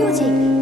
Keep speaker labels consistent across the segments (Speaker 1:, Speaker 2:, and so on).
Speaker 1: 六级。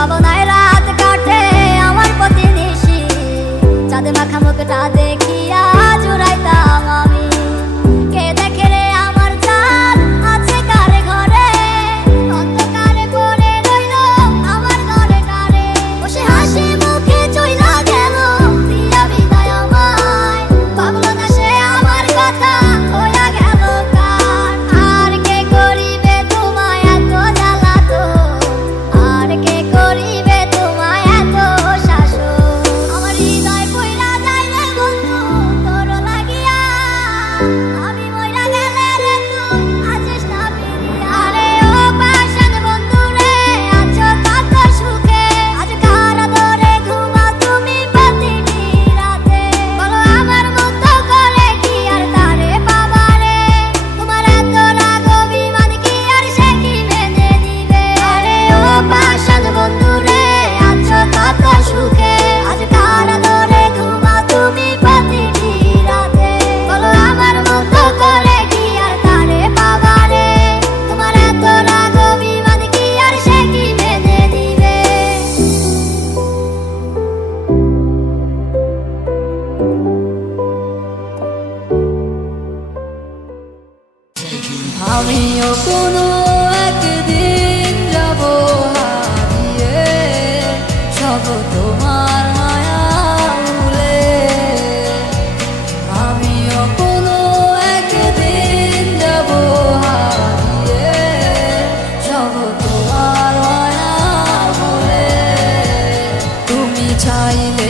Speaker 1: ভাবনায় রাত কাটে আমার প্রতিনিশি। চাঁদে মাখা মুখটা দেখ
Speaker 2: çaylı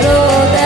Speaker 2: quiero.